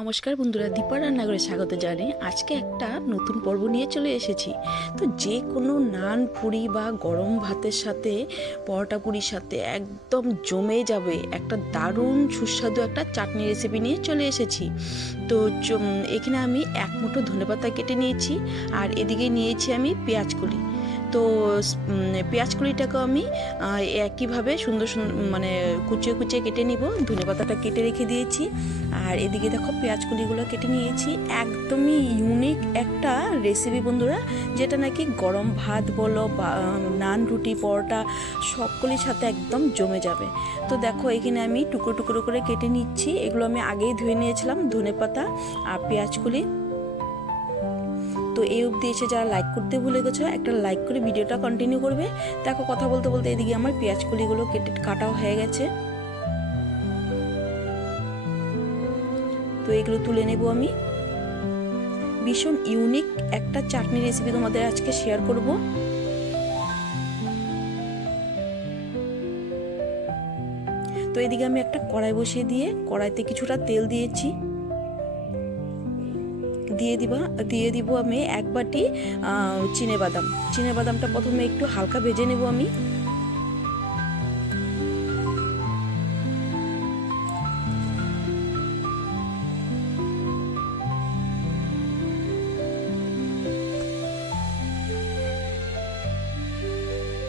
নমস্কার বন্ধুরা, দীপা রান্নাঘরে স্বাগত জানাই। আজকে একটা নতুন পর্ব নিয়ে চলে এসেছি। তো যে কোনো নান পুরি বা গরম ভাতের সাথে পরোটা পুরির সাথে একদম জমে যাবে একটা দারুণ সুস্বাদু একটা চাটনি রেসিপি নিয়ে চলে এসেছি। তো এখানে আমি এক মুঠো ধনেপাতা কেটে নিয়েছি, আর এদিকে নিয়েছি আমি পেঁয়াজ কলি। তো পেঁয়াজ কলিটাকেও আমি একইভাবে সুন্দর মানে কুচিয়ে কুচিয়ে কেটে নিব। ধনেপাতাটা কেটে রেখে দিয়েছি, আর এদিকে দেখো পেঁয়াজ কলিগুলো কেটে নিয়েছি। একদমই ইউনিক একটা রেসিপি বন্ধুরা, যেটা নাকি গরম ভাত বলো বা নান রুটি পরোটা সবগুলির সাথে একদম জমে যাবে। তো দেখো এখানে আমি টুকরো টুকরো করে কেটে নিচ্ছি। এগুলো আমি আগেই ধুয়ে নিয়েছিলাম, ধনেপাতা আর পেঁয়াজ কলি। তো এই অবধি এসে যারা লাইক করতে ভুলে গেছো, একটা লাইক করে ভিডিওটা কন্টিনিউ করবে। দেখো কথা বলতে বলতে এদিকে আমার পেঁয়াজ কলিগুলো কাটাও হয়ে গেছে। তো এগুলো তুলে নেব আমি। ভীষণ ইউনিক একটা চাটনি রেসিপি তোমাদের আজকে শেয়ার করব। তো এদিকে আমি একটা কড়াই বসিয়ে দিয়ে কড়াইতে কিছুটা তেল দিয়েছি। দিয়ে দিব আমি এক বাটি চিনেবাদাম। চিনেবাদামটা প্রথমে একটু হালকা ভেজে নেব আমি।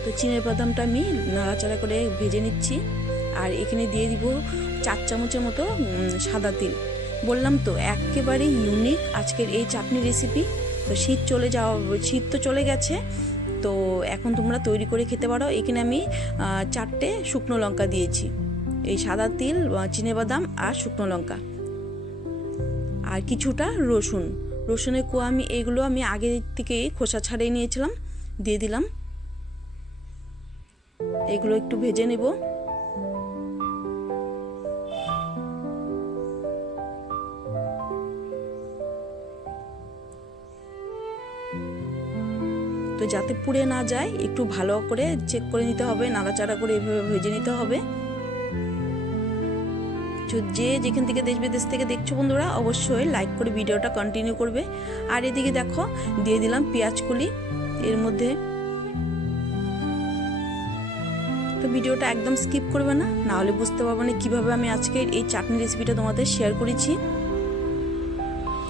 তো চিনেবাদামটা আমি নাড়াচাড়া করে ভেজে নিচ্ছি। আর এখানে দিয়ে দিব 4 চামচের মতো সাদা তিল। বললাম তো একেবারে ইউনিক আজকের এই চাটনি রেসিপি। তো শীত তো চলে গেছে, তো এখন তোমরা তৈরি করে খেতে পারো। এখানে আমি 4টে শুকনো লঙ্কা দিয়েছি, এই সাদা তিল, চিনেবাদাম আর শুকনো লঙ্কা, আর কিছুটা রসুনের কোয়া। এগুলো আমি আগে থেকে খোসা ছাড়িয়ে নিয়েছিলাম, দিয়ে দিলাম। এগুলো একটু ভেজে নেব। তো যাতে পুড়ে না যায় একটু ভালো করে চেক করে নিতে হবে, নাড়াচাড়া করে এভাবে ভেজে নিতে হবে। যে যেখান থেকে দেশ বিদেশ থেকে দেখছো বন্ধুরা, অবশ্যই লাইক করে ভিডিওটা কন্টিনিউ করবে। আর এদিকে দেখো দিয়ে দিলাম পেঁয়াজ কলি এর মধ্যে। তো ভিডিওটা একদম স্কিপ করবে না, নাহলে বুঝতে পারবে না কীভাবে আমি আজকে এই চাটনি রেসিপিটা তোমাদের শেয়ার করেছি।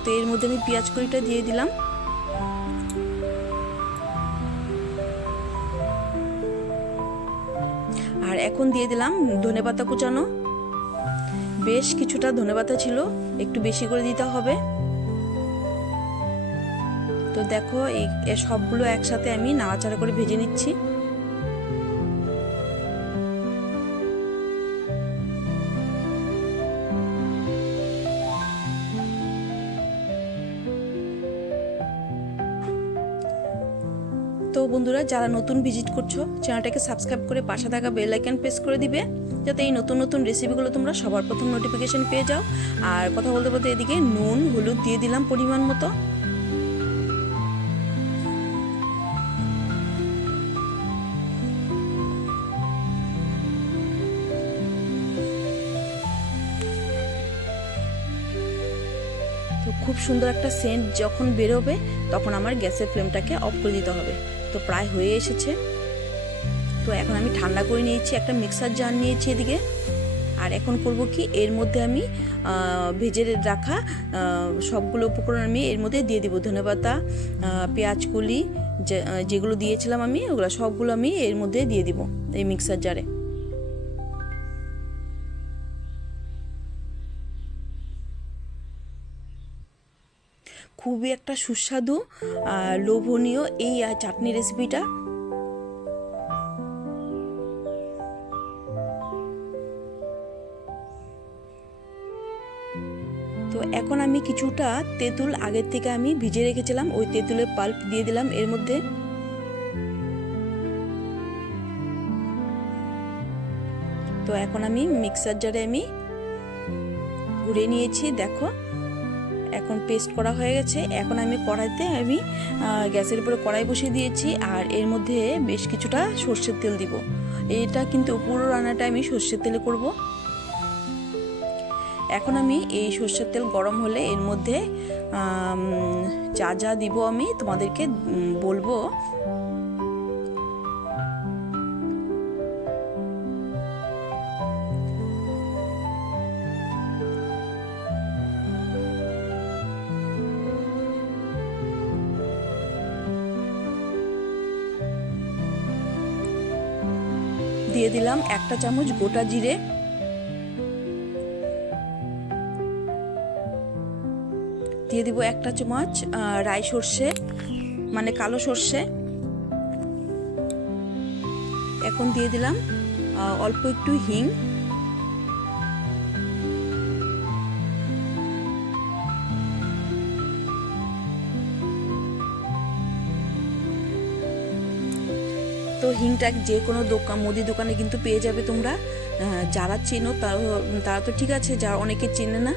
তো এর মধ্যে আমি পেঁয়াজ কলিটা দিয়ে দিলাম। আর এখন দিয়ে দিলাম ধনেপাতা কুচানো। বেশ কিছুটা ধনেপাতা ছিল, একটু বেশি করে দিতে হবে। তো দেখো এই সবগুলো একসাথে আমি নাড়াচাড়া করে ভেজে নিচ্ছি। তো বন্ধুরা, যারা নতুন ভিজিট করছো, চ্যানেলটাকে সাবস্ক্রাইব করে পাশে থাকা বেল আইকন প্রেস করে দিবে, যাতে এই নতুন নতুন রেসিপিগুলো তোমরা সবার প্রথম নোটিফিকেশন পেয়ে যাও। আর কথা বলতে বলতে এদিকে নুন হলুদ দিয়ে দিলাম পরিমাণ মতো। তো খুব সুন্দর একটা সেন্ট যখন বেরোবে, তখন আমার গ্যাসের ফ্লেমটাকে অফ করে দিতে হবে। তো প্রায় হয়ে এসেছে। তো এখন আমি ঠান্ডা করে নিয়েছি, একটা মিক্সার জার নিয়েছি এদিকে। আর এখন করব কি, এর মধ্যে আমি ভেজে রাখা সবগুলো উপকরণ আমি এর মধ্যে দিয়ে দিব। ধনেপাতা, পেঁয়াজ কলি যেগুলো দিয়েছিলাম আমি, ওগুলো সবগুলো আমি এর মধ্যে দিয়ে দিব এই মিক্সার জারে। খুবই একটা সুস্বাদু লোভনীয় এই চাটনি রেসিপিটা। তো এখন আমি কিছুটা তেঁতুল আগের থেকে আমি ভিজে রেখেছিলাম, ওই তেঁতুলের পাল্প দিয়ে দিলাম এর মধ্যে। তো এখন আমি মিক্সার জারে আমি ঘুরে নিয়েছি। দেখো এখন পেস্ট করা হয়ে গেছে। এখন আমি কড়াইতে গ্যাসের উপরে কড়াই বসিয়ে দিয়েছি, আর এর মধ্যে বেশ কিছুটা সর্ষের তেল দিব। এটা কিন্তু পুরো রান্নাটা আমি সর্ষের তেলে করব। এখন আমি এই সর্ষের তেল গরম হলে এর মধ্যে যা যা দিব আমি তোমাদেরকে বলবো। দিয়ে দিলাম 1 চামচ গোটা জিরে, দিয়ে দিব 1 চামচ রাই সর্ষে মানে কালো সর্ষে। এখন দিয়ে দিলাম অল্প একটু হিং, তো হিংটা যে কোনো মুদি দোকানে কিন্তু পেয়ে যাবে তোমরা, যারা চেনো তারা তো ঠিক আছে, যারা অনেকে চেনে না।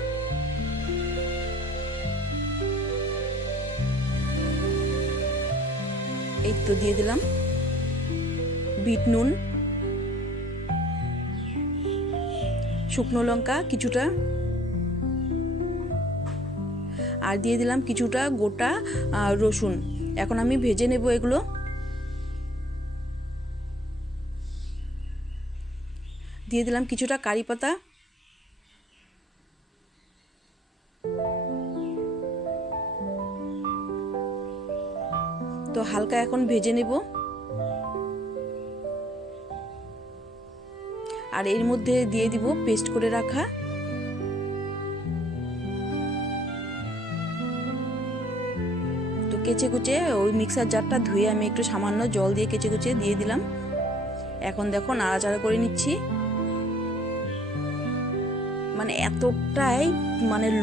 এই তো দিয়ে দিলাম বিট নুন, শুকনো লঙ্কা কিছুটা, আর দিয়ে দিলাম কিছুটা গোটা রসুন। এখন আমি ভেজে নেব এগুলো। দিয়ে দিলাম কিছুটা কারি পাতা, তো হালকা এখন ভেজে নেব। আর এর মধ্যে দিয়ে দিব পেস্ট করে রাখা তো কেচে কুচে ওই মিক্সার জারটা ধুয়ে আমি একটু সামান্য জল দিয়ে কেচে কুচে দিয়ে দিলাম। এখন দেখো নাড়াচাড়া করে নিচ্ছি। মানে এতটাই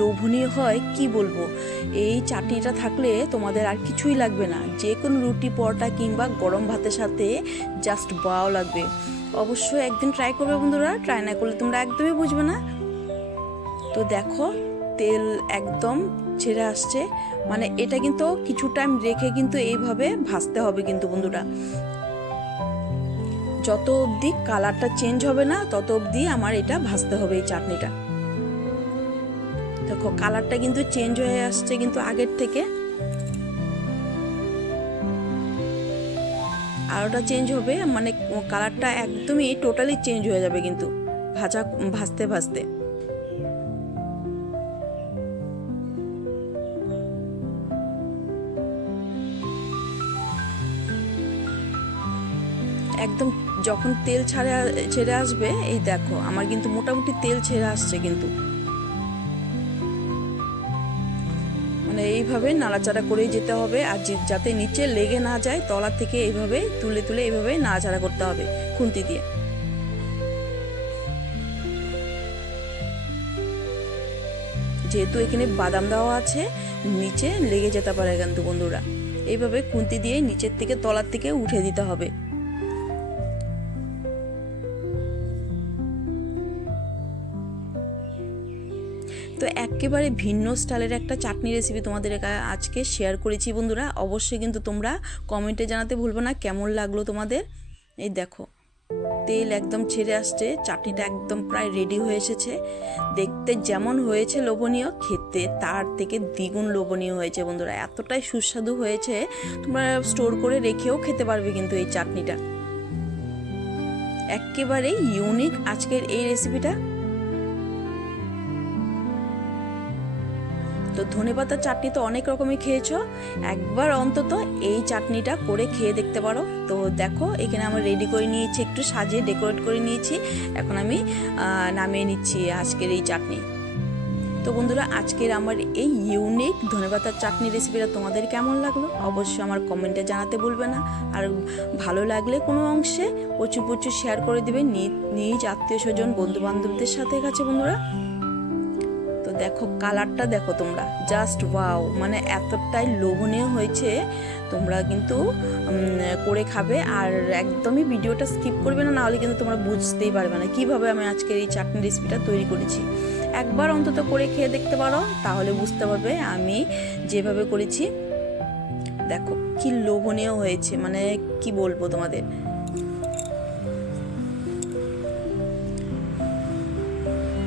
লোভনীয় হয় কি বলবো, এই চাটনিটা থাকলে তোমাদের আর কিছুই লাগবে না, যে কোনো রুটি পরোটা কিংবা গরম ভাতের সাথে জাস্ট ওয়াও লাগবে। অবশ্যই একদিন ট্রাই করবে বন্ধুরা, ট্রাই না করলে তোমরা একদমই বুঝবে না। তো দেখো তেল একদম ছেড়ে আসছে, মানে এটা কিন্তু কিছু টাইম রেখে কিন্তু এইভাবে ভাজতে হবে কিন্তু বন্ধুরা। যত অবধি কালারটা চেঞ্জ হবে না তত অবধি আমার এটা ভাজতে হবে এই চাটনিটা। দেখো কালারটা কিন্তু চেঞ্জ হয়ে আসছে কিন্তু আগের থেকে, আর ওটা চেঞ্জ হবে, মানে কালারটা একদমই টোটালি চেঞ্জ হয়ে যাবে কিন্তু ভাজতে ভাজতে। একদম যখন তেল ছেড়ে আসবে, এই দেখো আমার কিন্তু মোটামুটি তেল ছেড়ে আসছে কিন্তু, মানে এইভাবে নাড়াচাড়া করেই যেতে হবে, আর যাতে নিচে লেগে না যায় তলা থেকে এইভাবে তুলে তুলে এইভাবে নাড়াচাড়া করতে হবে খুন্তি দিয়ে। যেহেতু এখানে বাদাম দেওয়া আছে নিচে লেগে যেতে পারে কিন্তু বন্ধুরা, এইভাবে খুন্তি দিয়ে নিচের থেকে তলার থেকে উঠে দিতে হবে। তো একেবারে ভিন্ন স্টাইলের একটা চাটনি রেসিপি তোমাদের আজকে শেয়ার করেছি বন্ধুরা। অবশ্যই কিন্তু তোমরা কমেন্টে জানাতে ভুলবে না কেমন লাগলো তোমাদের। এই দেখো তেল একদম ছেড়ে আসছে, চাটনিটা একদম প্রায় রেডি হয়ে এসেছে। দেখতে যেমন হয়েছে লোভনীয়, খেতে তার থেকে দ্বিগুণ লোভনীয় হয়েছে বন্ধুরা। এতটাই সুস্বাদু হয়েছে, তোমরা স্টোর করে রেখেও খেতে পারবে কিন্তু এই চাটনিটা। একেবারে ইউনিক আজকের এই রেসিপিটা। তো ধনেপাতার চাটনি তো অনেক রকমই খেয়েছো, একবার অন্তত এই চাটনিটা করে খেয়ে দেখতে পারো। তো দেখো এখানে আমরা রেডি করে নিয়েছি, একটু সাজিয়ে ডেকোরেট করে নিয়েছি। এখন আমি নামিয়ে নিচ্ছি আজকের এই চাটনি। তো বন্ধুরা আজকের আমার এই ইউনিক ধনেপাতার চাটনি রেসিপিটা তোমাদের কেমন লাগলো অবশ্যই আমার কমেন্টে জানাতে ভুলবে না। আর ভালো লাগলে কোনো অংশে প্রচুর প্রচুর শেয়ার করে দিবে নিজ আত্মীয় স্বজন বন্ধু বান্ধবদের সাথে কাছে বন্ধুরা। তো দেখো কালারটা দেখো তোমরা, জাস্ট ওয়াও, মানে এতটাই লোভনীয় হয়েছে। তোমরা কিন্তু করে খাবে আর একদমই ভিডিওটা স্কিপ করবে না, নাহলে কিন্তু তোমরা বুঝতেই পারবে না কিভাবে আমি আজকের এই চাটনি রেসিপিটা তৈরি করেছি। একবার অন্তত করে খেয়ে দেখতে পারো, তাহলে বুঝতে পারবে আমি যেভাবে করেছি। দেখো কি লোভনীয় হয়েছে, মানে কি বলবো তোমাদের।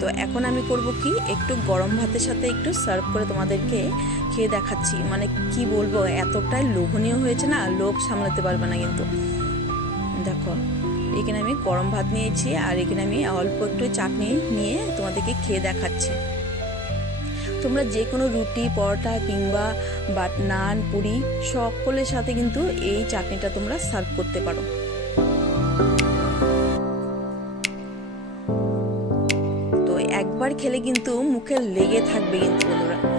তো এখন আমি করব কি, একটু গরম ভাতের সাথে একটু সার্ভ করে তোমাদেরকে খেয়ে দেখাচ্ছি। মানে কি বলবো, এতটাই লোভনীয় হয়েছে না, লোভ সামলাতে পারবে না। কিন্তু দেখো, এখানে আমি গরম ভাত নিয়েছি আর এখানে আমি অল্প একটু চাটনি নিয়ে তোমাদেরকে খেয়ে দেখাচ্ছি। তোমরা যে কোনো রুটি, পরোটা কিংবা নান, পুরি সকলের সাথে কিন্তু এই চাটনিটা তোমরা সার্ভ করতে পারো। তো একবার খেলে কিন্তু মুখে লেগে থাকবে কিন্তু বন্ধুরা।